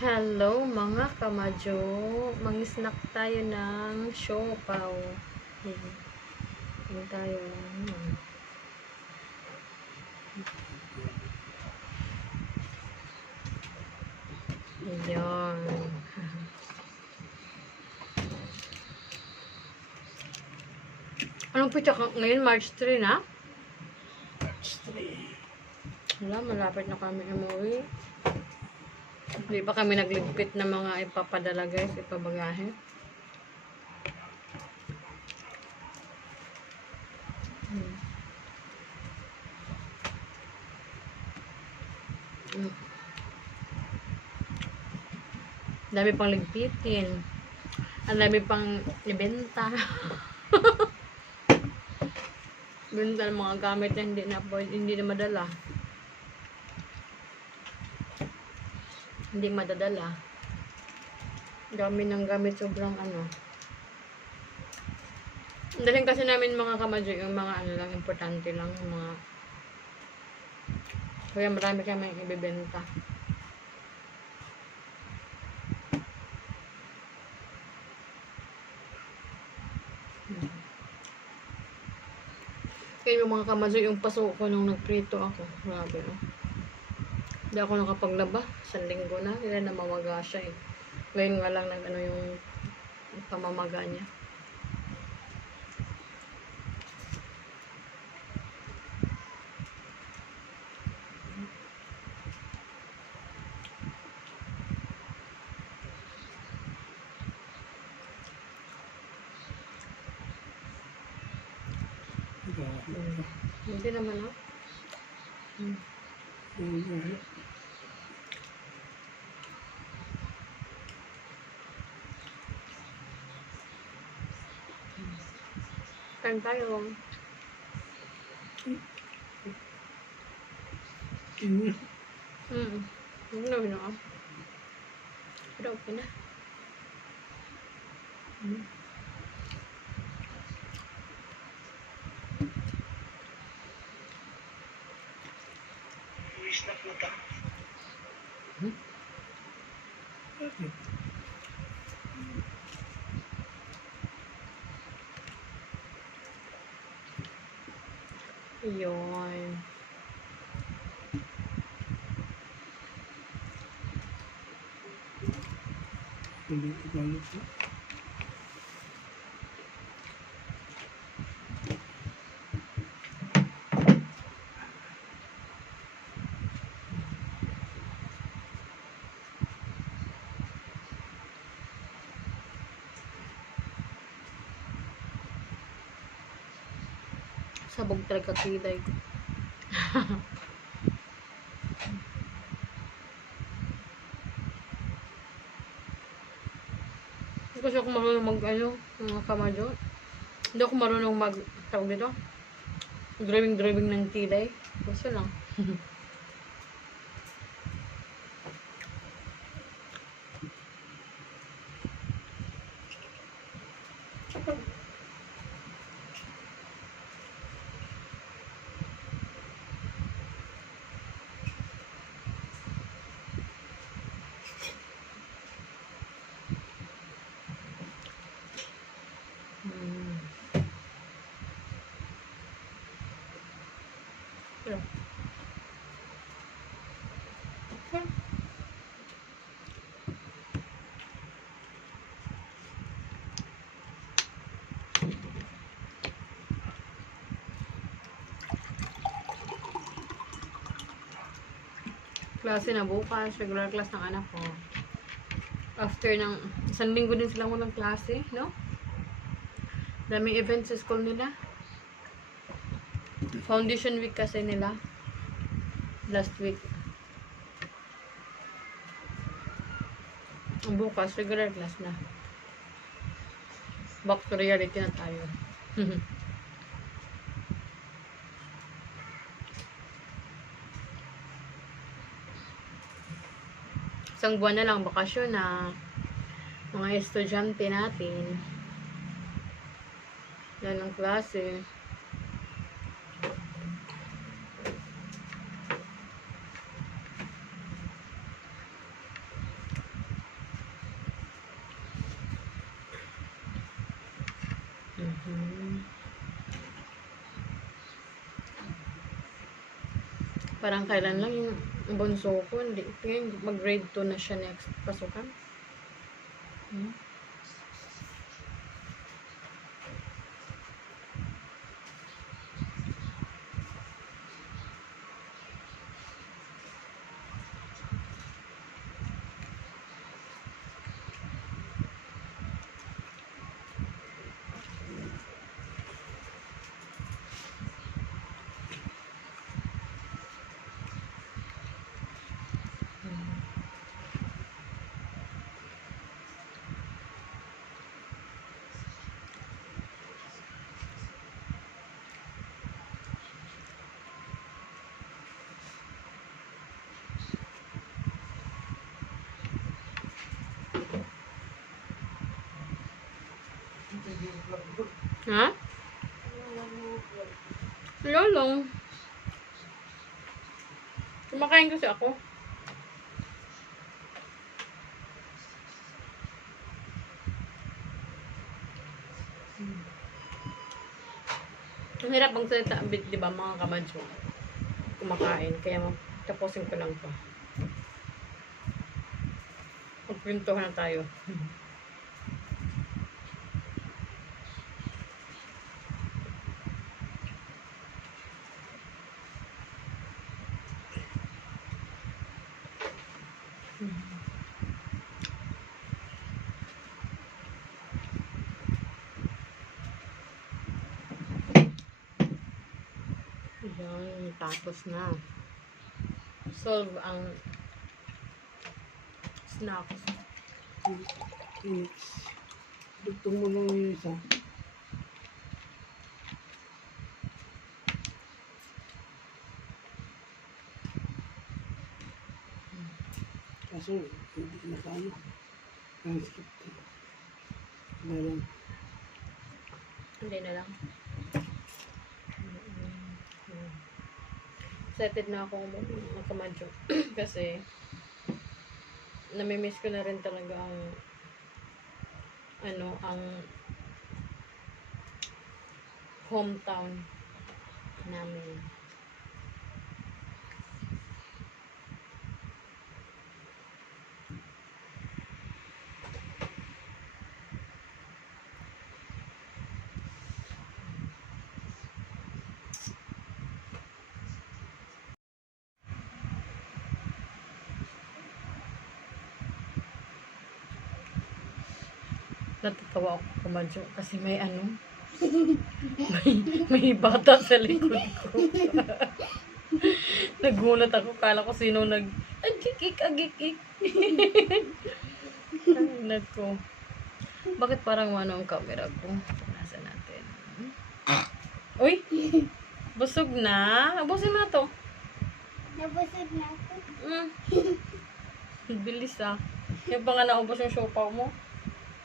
Hello mga kamadyo, mag-snack tayo ng siopaw. Ayan tayo. Ayan. Anong pitsa ngayon? March 3 na? March 3. Wala, malapit na kami umuwi. Hindi pa kami nagligpit ng mga ipapadala guys, ipabagahe. Dami pang ligpitin. Ang dami pang ibenta. Benta ng mga gamit na hindi na madala. Hindi madadala. Dami ng gamit, sobrang ano. Dalhin kasi namin mga kamadyo, yung mga ano lang, importante lang, yung mga kaya marami kami ibibenta. Kaya yung mga kamadyo, yung paso ko nung nagprito ako, grabe no. Hindi ako nakapaglaba, isang linggo na, hindi na mamaga siya eh. Ngayon nga lang nag ano yung pamamaga niya. Hindi naman ha. Kain tayo. Hindi na binoa. Pero okay na. Snack na ta. Yun. Hindi ko balot po. Sabog talaga kilay ko. Kasi ako marunong mag ano, mga kamadyo. Hindi ako marunong mag tawag dito. Driving ng kilay. Gusto lang. Klase na bukas, regular class ng anak ko. After ng isang linggo din silang walang klase, no? Daming events sa school nila. Foundation week kasi nila. Last week. Bukas, regular class na. Back to reality na tayo. Isang buwan na lang bakasyon na mga estudyante natin. Yan ang klase. Parang kailan lang yung bunso ko, hindi. Ngayon, mag-grade 2 na siya next pasukan. Hmm? Ha? Lolo. Kumakain kasi ako. Ang hirap ang salita ang bit, di ba, mga kamadyo? Kumakain. Kaya tapusin ko lang to. Magpintuhan na tayo. Yan, tapos na. Solve ang snacks. Dugtong mo lang yung isa. Kaso, hindi na kaya. Ang skip. Dalang. Hindi na lang. Excited na ako magkamadyo. Kasi, namimiss ko na rin talaga ang ang hometown namin. Natatawa ako kamadyo kasi may may bata sa likod ko. Nagulat ako, kala ko sino agikik. Ay, nako. Bakit parang ang camera ko? Nasa natin. Uy! Busog na. Abusin mo na to. Nabusog na ako. Bilis Yung pa nga naubos yung siopaw mo.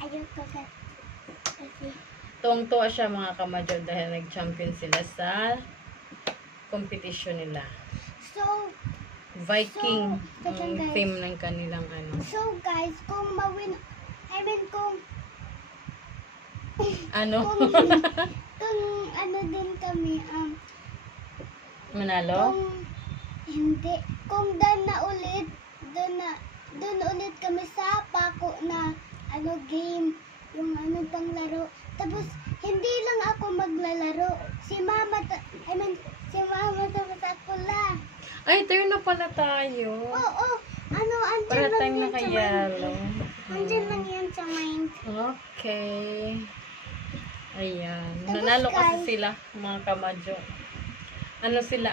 Ayoko kasi. Tuwang-tuwa siya mga kamadyo dahil nag-champion sila sa competition nila. So, Viking So, ang guys. theme ng kanilang so guys, kung kung din kami, Manalo? kung doon ulit kami sa pako na game, yung panglaro. Tapos, hindi lang ako maglalaro. Si mama tapos ako lang. Ay, tayo na pala tayo. Oo, andyan Para lang tayong yan sa nakayalo. Andyan lang yan sa mind. Okay. Ayan. Tapos, Nanalo kasi guys, sila, mga kamadyo. Sila,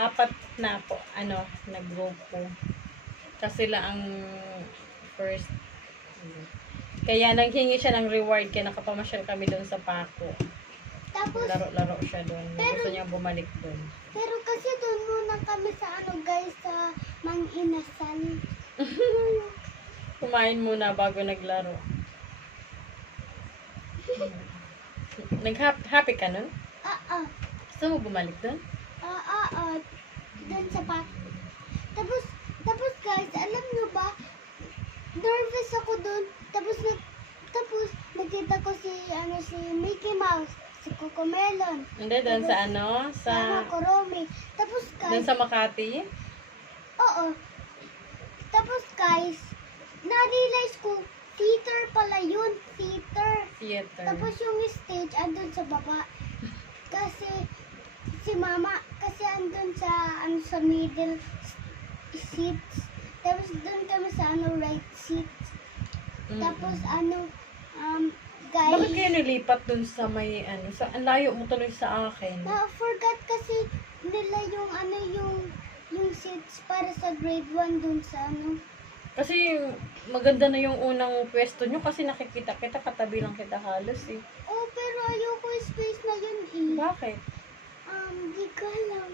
apat na po, na grupo. Kasi sila ang first. Kaya nanghingi siya ng reward kaya nakapamasyal kami doon sa Paco. Tapos, Laro-laro siya doon. Gusto niya bumalik doon. pero kasi doon muna kami sa guys, sa Mang-Inasal. Kumain muna bago naglaro. Nag-happy ka nun? Gusto mo bumalik doon? Doon sa Paco. Tapos guys, alam nyo ba, nervous ako doon. Tapos nakita ko si Mickey Mouse. si Cocomelon. Hindi, doon sa ano? Sama Sa, Kuromi. Tapos doon guys, sa Makati? oo. Tapos guys, na-realize ko, theater pala yun, theater. Theater. Tapos yung stage, andun sa baba. Kasi, si mama, kasi andun sa middle seats. Tapos doon kami sa right seats. Tapos guys, Bakit kayo nilipat dun sa may ano? Sa, ang layo mo tuloy sa akin. na-forgot kasi nila yung seats para sa grade 1 dun sa Kasi maganda na yung unang pwesto nyo kasi nakikita kita, katabi lang kita halos eh. Oh, pero ayoko yung space na yun eh. Bakit? Di ko alam.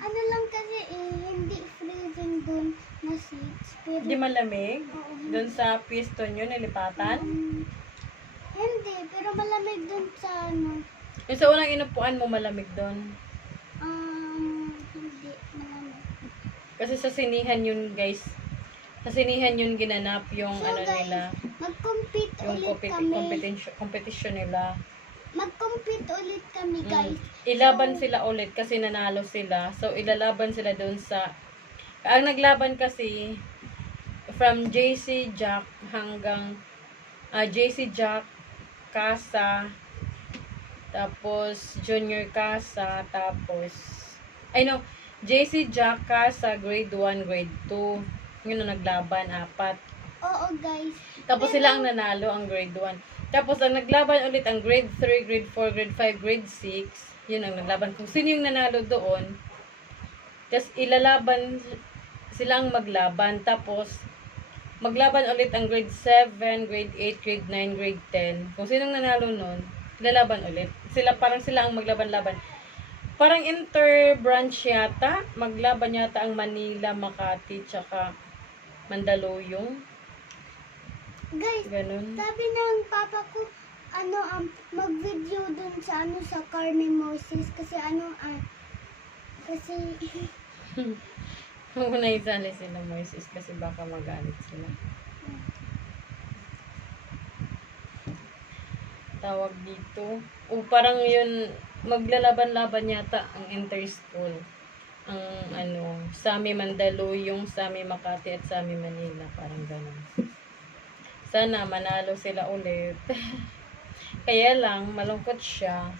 Ano lang kasi hindi freezing dun na seats. Pero, Hindi malamig? Oo. Dun sa pwesto nyo, nilipatan? Hindi, pero malamig dun sa Yung sa unang inupuan mo, malamig dun. hindi, malamig. Kasi sa sinihan yun guys, sa sinihan yun ginanap yung So, ano guys, nila, Mag-compete yung ulit kami. competition nila. Mag-compete ulit kami, guys. Ilaban sila ulit kasi nanalo sila. So, ilalaban sila doon sa... Ang naglaban kasi, from JC Jack hanggang JC Jack, Casa, tapos Junior Casa, tapos... JC Jack, Casa, grade 1, grade 2. Yun ang naglaban, 4. Oo, guys. Tapos sila ang nanalo, ang grade 1. Tapos ang naglaban ulit ang grade 3, grade 4, grade 5, grade 6. Yun ang naglaban. Kung sino yung nanalo doon, tapos ilalaban sila ang maglaban. Tapos maglaban ulit ang grade 7, grade 8, grade 9, grade 10. Kung sinong nanalo noon, ilalaban ulit. Parang sila ang maglaban-laban. Parang inter-branch yata. Maglaban yata ang Manila, Makati, tsaka Mandaluyong. Guys, Ganun. sabi ng papa ko, mag-video dun sa sa car ni Moses. Kasi kasi, Huwag mo na isali sila, Moises, kasi baka magalit sila. Tawag dito. O parang yun, maglalaban-laban yata ang inter-school. Ang Sami Mandaluyong, Sami Makati at Sami Manila. Parang ganun. Sana manalo sila ulit. Kaya lang, malungkot siya.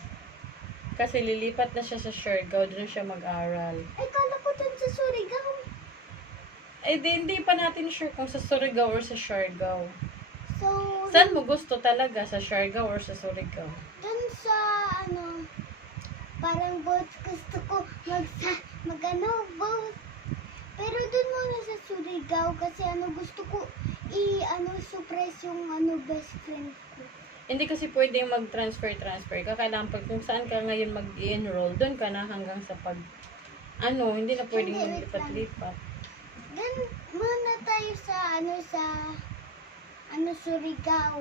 Kasi lilipat na siya sa Siargao, doon siya mag-aral. ay, kala ko dun sa Surigao. Eh, hindi pa natin sure kung sa Surigao or sa Siargao. So, Saan mo gusto talaga? Sa Siargao or sa Surigao? dun sa, parang both gusto ko both. Pero dun muna sa Surigao kasi gusto ko surprise yung best friend ko. Hindi kasi pwedeng mag-transfer ka. Kailangan pag kung saan ka ngayon mag-enroll, doon ka na hanggang sa hindi na pwedeng Hindi, wait maglipat-lipat. Dun muna tayo sa Surigao.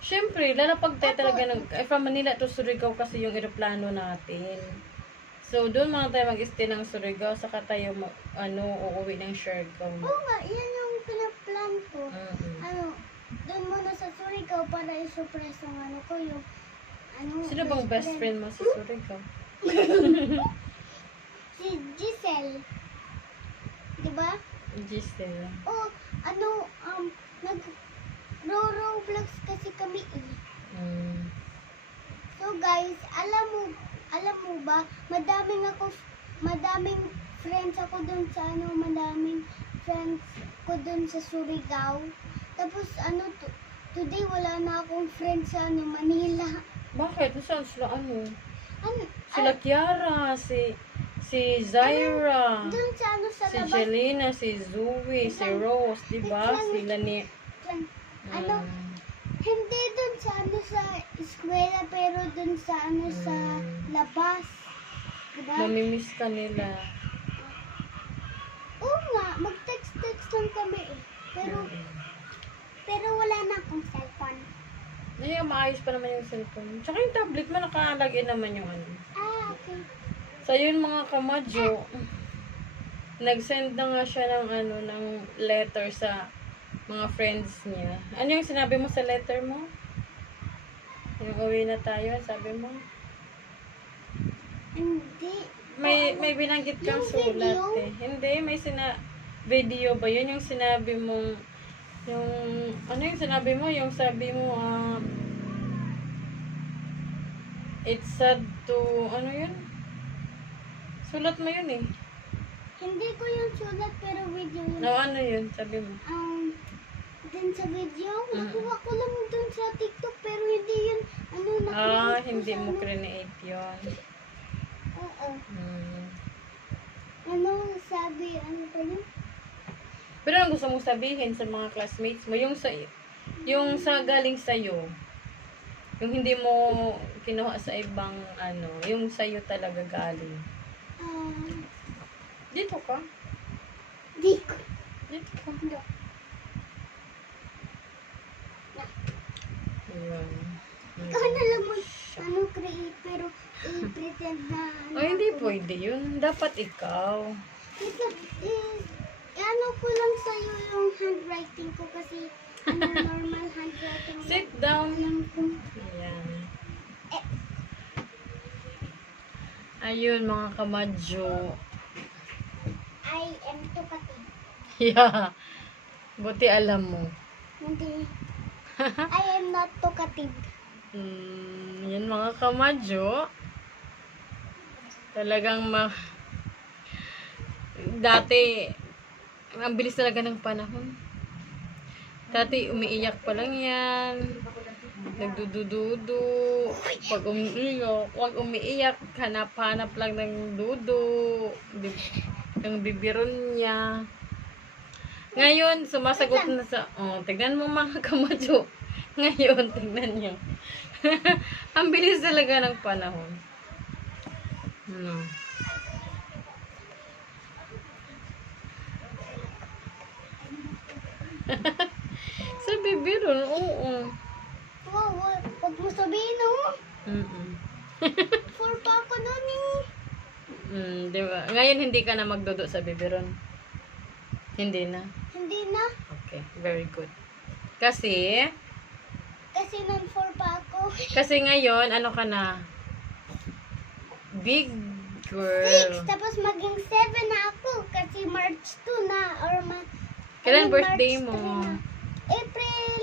Siyempre, lalapag tayo talaga from Manila to Surigao kasi yung eroplano natin. So, doon muna tayo mag-stay ng Surigao, saka tayo uuwi ng Siargao. Oo nga, yan yung pinaplan ko. Mm-mm. Doon muna sa Surigao para i-surprise yung ko, yung Sino bang best friend mo sa Surigao? Si Giselle. Diba? Giselle. O, nag-Roblox kasi kami eh. Mm. So guys, alam mo ba, madaming friends ako dun sa madaming friends ko dun sa Surigao. Tapos today wala na akong friends sa Manila. Bakit? Saan sila Sila Kiara, si Zaira, Dun sa sa si labas. Jelena, si Zoe, si Rose, diba? Sila ni... Hindi dun sa sa eskwela, pero dun sa sa labas. Diba? Mamimiss ka nila. Oo nga, mag-text lang kami eh. Pero wala na akong cellphone. Ay, maayos pa naman yung cellphone. Tsaka yung tablet mo, nakalagay naman yung Okay. So, yun mga kamadyo, nag-send na nga siya ng letter sa mga friends niya. Ano yung sinabi mo sa letter mo? Yung uwi na tayo, sabi mo. Hindi. May binanggit kang Yung sulat video? eh. Hindi, may video ba yun? Yung sinabi mong, ano yung sinabi mo? Yung sabi mo, it's sad to, ano yun? Sulat mo yun eh. Hindi ko yung sulat pero video yun. No, ano yun? Sabi mo. Din sa video, Mm. nakuha ko lang dun sa TikTok pero hindi yun, nakuha ko Hindi sa mo create yun. Oo. Hmm. Sabi, pa yun? Pero ang gusto mong sabihin sa mga classmates mo, yung sa galing sa'yo, yung hindi mo kinuha sa ibang yung sa'yo talaga galing. Dito ka. Di ko. Dito ka. Hindi. Ayan. Ikaw na lang mo, create pero i-pretend na, Ay, hindi pwede yun. Dapat ikaw. ko lang sa'yo yung handwriting ko kasi, normal handwriting. Sit down. Alam ko. Ayan. Ayun, mga kamadyo. I am talkative. Yeah. Buti alam mo. Hindi. I am not talkative. Yan mga kamadyo. Talagang dati, ang bilis talaga ng panahon. Dati, umiiyak pa lang yan. Nagdudududu. Pag umiiyak, hanap-hanap lang ng dudu. Ng bibiron niya. Ngayon, sumasagot na sa... tignan mo mga kamadyo. Ngayon, tignan niyo. Ang bilis talaga ng panahon. Sa bibiron, oo. Wow, wag mo sabihin ako. Mm-mm. 4 pa ako nun eh. Diba? Ngayon, hindi ka na magdudo sa bibiron. Hindi na. Hindi na. Okay, very good. Kasi Nun 4 pa ako. Kasi ngayon, ano ka na? Big 6, girl. tapos maging 7 na ako. Kasi March 2 na. Kailan March birthday 3 mo? na. April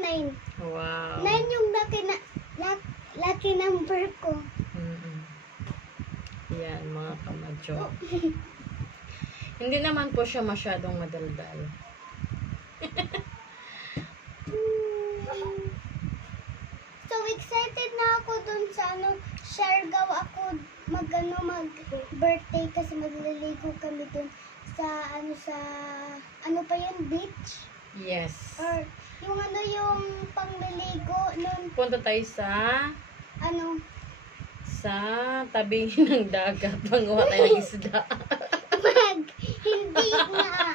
9. Wow. 9 yung lucky number ko. Mm-mm. Yan, mga kamadyo. Hindi naman po siya masyadong madaldal. So excited na ako dun sa Siargao ako mag-birthday kasi magliligo kami dun sa pa yun, beach? Yes. Or yung pangliligo nun, Punta tayo sa sa tabi ng dagat. Manguha tayo ng isda. hindi na,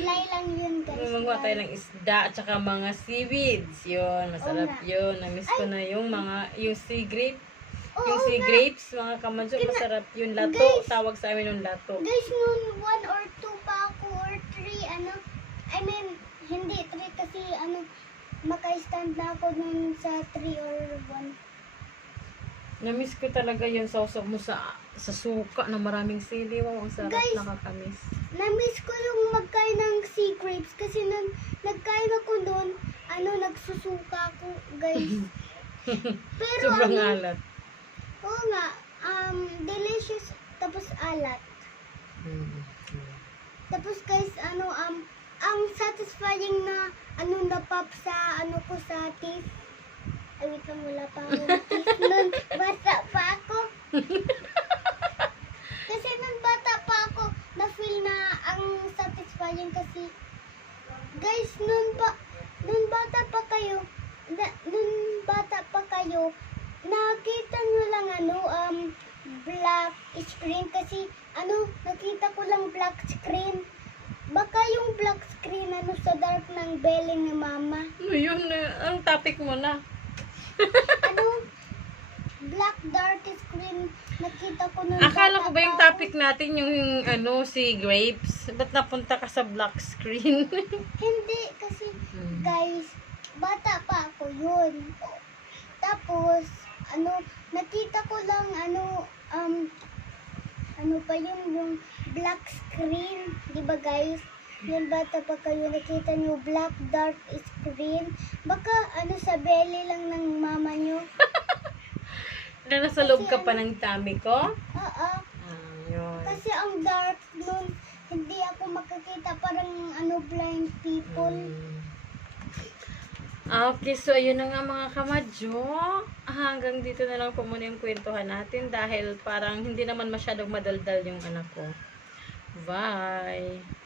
lay lang yun guys. Manguha tayo ng isda at saka mga seaweeds. Yun, masarap Oo nga. yun. Namiss ko na yung sea grape. Oo Yung sea nga. grapes, mga kamadyo, masarap yun. Lato, Guys. tawag sa amin yung lato. Guys, nun 1 or 2 pa ako or 3, I mean, hindi 3 kasi maka-stand na ako nun sa 3 or 1. Namiss ko talaga yung sausaw mo sa suka na maraming sili. Wow, ang sarap, Guys. nakakamiss. Na-miss ko yung magkain ng sea grapes kasi nung nagkain ako doon, nagsusuka ako, guys. Pero Sobrang alat. oo nga, delicious tapos alat. Tapos guys, ang satisfying na na pop sa ko sa teeth. Ay, wait lang, wala pa ako teeth nun. Bata pa ako. Kasi nun bata pa ako, na-feel na ang satisfying kasi guys, nun bata pa kayo, nakita nyo lang black screen kasi nakita ko lang black screen. Baka yung black screen sa dark ng belly ni mama. Ano yun? Ang topic mo na. Black dark screen nakita ko nun. Akala ko bata ba yung pa ako. topic natin yung sea grapes? Ba't napunta ka sa black screen? Hindi kasi guys, bata pa ako yun. Tapos, nakita ko lang, pa yung black screen. Di ba guys? Yung bata pa kayo nakita nyo, black dark screen. Baka, sa belly lang ng mama nyo. Na nasa loob ka pa ng tummy ko? Oo. Yun. Kasi ang dark nun, hindi ako makakita, parang blind people. Okay, so ayun na nga mga kamadyo. Hanggang dito na lang po muna yung kwentuhan natin dahil parang hindi naman masyadong madaldal yung anak ko. Bye!